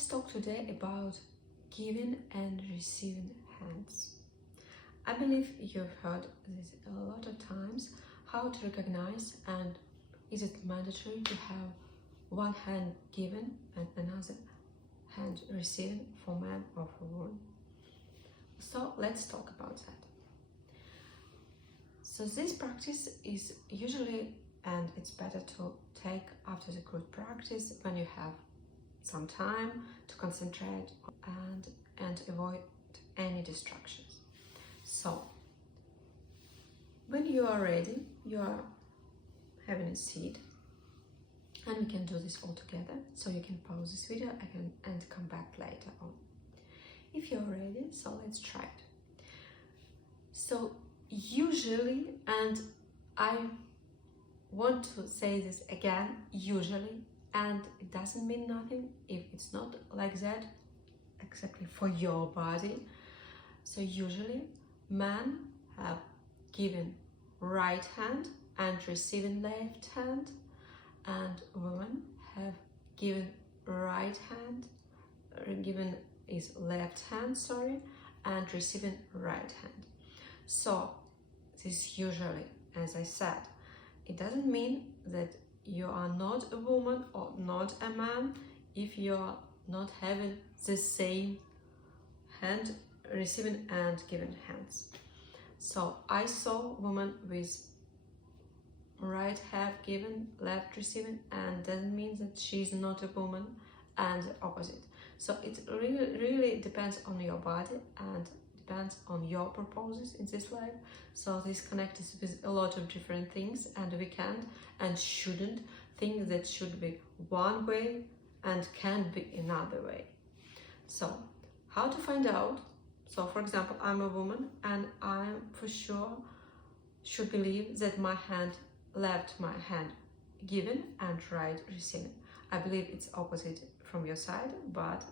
let's talk today about giving and receiving hands. I believe you've heard this a lot of times, how to recognize and is it mandatory to have one hand given and another hand receiving for man or for woman. So let's talk about that. So this practice is usually, and it's better to take after the good practice when you have some time to concentrate and avoid any distractions. So when you are ready, you are having a seat, and we can do this all together. So you can pause this video and come back later on if you're ready. So let's try it. So usually, and I want to say this again, usually, and it doesn't mean nothing if it's not like that exactly for your body. So usually men have given right hand and receiving left hand, and women have given right hand, given is left hand, sorry, and receiving right hand. So this usually, as I said, it doesn't mean that you are not a woman or not a man if you are not having the same hand receiving and giving hands. So I saw women with right half given, left receiving, and doesn't mean that she's not a woman, and the opposite. So it really depends on your body and depends on your purposes in this life. So this connects with a lot of different things, and we can't and shouldn't think that should be one way and can't be another way. So how to find out? So for example, I'm a woman and I for sure should believe that my hand left, my hand given, and right receiving. I believe it's opposite from your side, but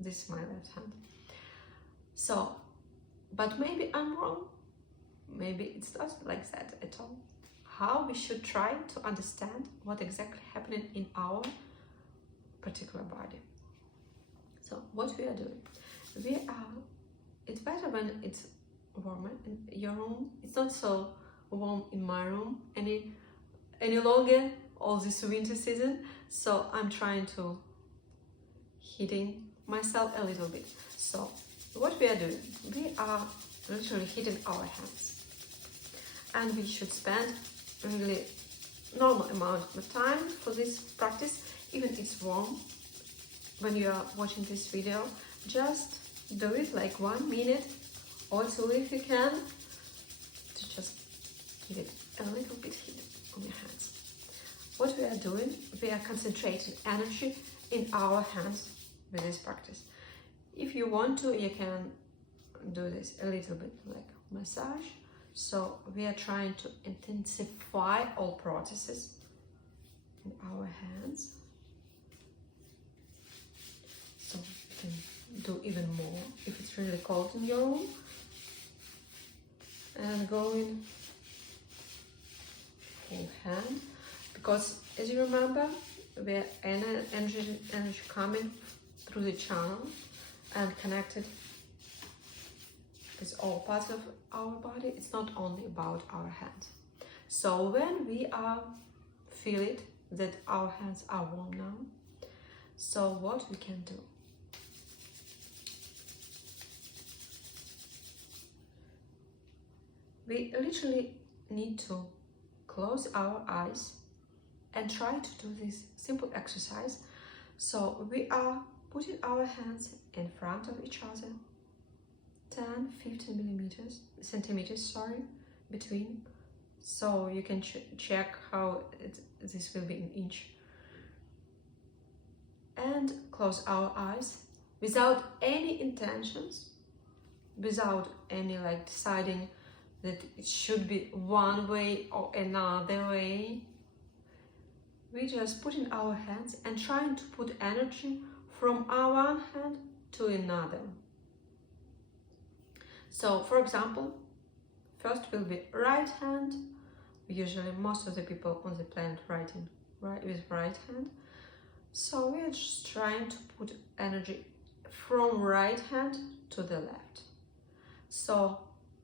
this is my left hand. So, but maybe I'm wrong. Maybe it's not like that at all. How we should try to understand what exactly happening in our particular body. So what we are doing, it's better when it's warmer in your room. It's not so warm in my room any longer all this winter season. So I'm trying to heating myself a little bit. So what we are doing, we are literally heating our hands, and we should spend really normal amount of time for this practice. Even it's warm when you are watching this video, just do it like 1 minute or 2 if you can, to just give it a little bit heat on your hands. What we are doing, we are concentrating energy in our hands with this practice. If you want to, you can do this a little bit like massage. So we are trying to intensify all processes in our hands. So you can do even more if it's really cold in your room. And going full hand, because as you remember, we are energy coming through the channel and connected with all parts of our body. It's not only about our hands. So when we feel it that our hands are warm now, so what we can do? We literally need to close our eyes and try to do this simple exercise. So we are putting our hands in front of each other, 10-15 centimeters between. So you can check how this will be in inch. And close our eyes without any intentions, without any like deciding that it should be one way or another way. We just put in our hands and trying to put energy from our one hand to another. So for example, first will be right hand. Usually most of the people on the planet writing with right hand. So we are just trying to put energy from right hand to the left. So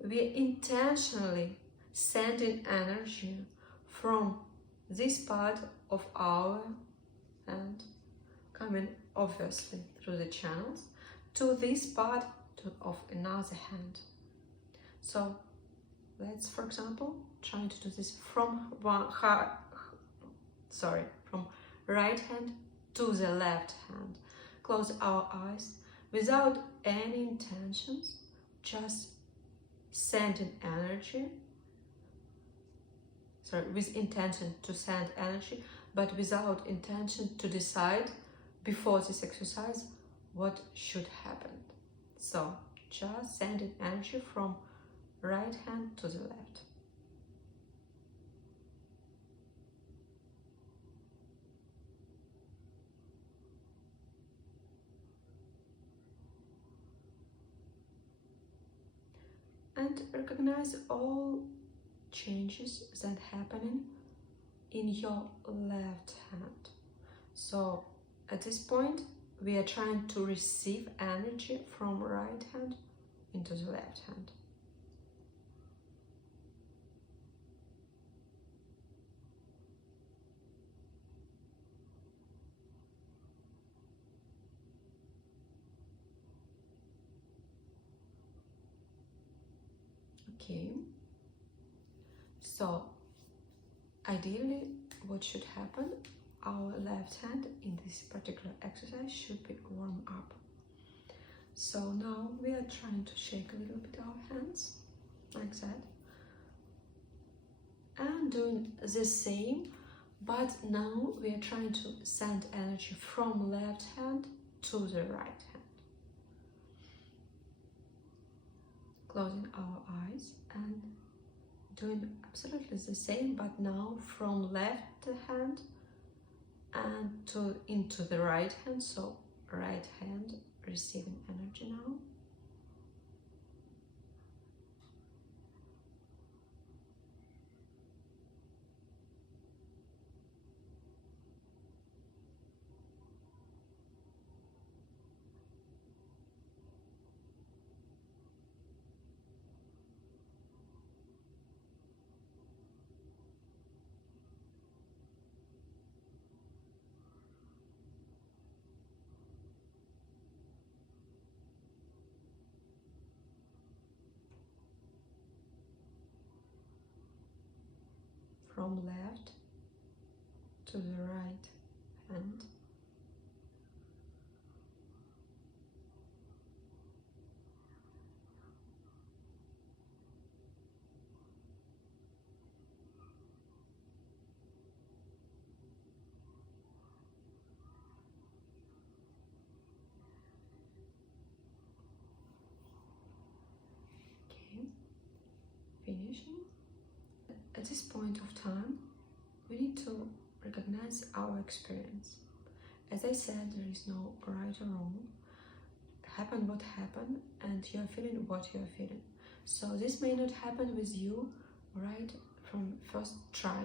we are intentionally sending energy from this part of our hand, coming obviously through the channels, to this part of another hand. So let's, for example, try to do this from from right hand to the left hand. Close our eyes without any intentions, just sending energy. With intention to send energy, but without intention to decide before this exercise what should happen. So just sending energy from right hand to the left. And recognize all changes that happening in your left hand. So at this point we are trying to receive energy from right hand into the left hand. Okay, so ideally what should happen, our left hand in this particular exercise should be warm up. So now we are trying to shake a little bit our hands like that and doing the same, but now we are trying to send energy from left hand to the right hand. Closing our eyes and doing absolutely the same, but now from left hand and into the right hand. So right hand receiving energy now. From left to the right hand. Okay, finishing. At this point of time, we need to recognize our experience. As I said, there is no right or wrong. Happen what happened, and you are feeling what you are feeling. So this may not happen with you right from first try.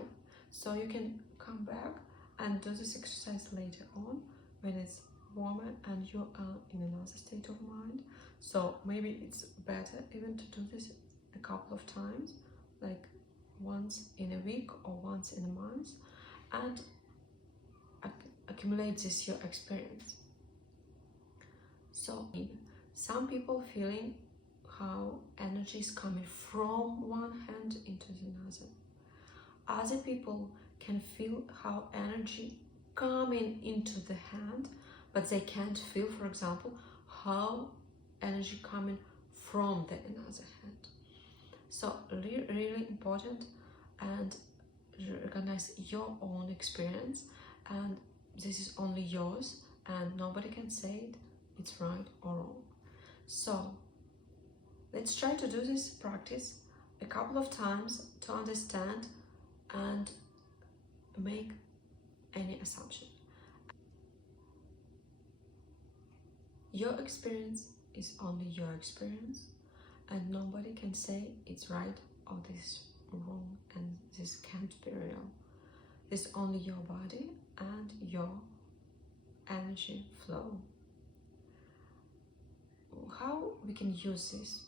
So you can come back and do this exercise later on when it's warmer and you are in another state of mind. So maybe it's better even to do this a couple of times, like once in a week or once in a month, and accumulate this your experience. So some people feeling how energy is coming from one hand into another. Other people can feel how energy coming into the hand, but they can't feel, for example, how energy coming from the another hand. So really important, and recognize your own experience, and this is only yours and nobody can say it's right or wrong. So let's try to do this practice a couple of times to understand and make any assumption. Your experience is only your experience, and nobody can say it's right or this wrong and this can't be real. It's only your body and your energy flow. How we can use this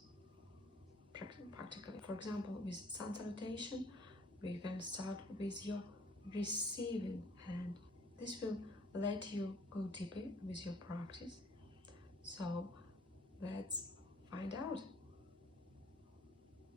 practically? For example, with sun salutation, we can start with your receiving hand. This will let you go deeper with your practice. So let's find out.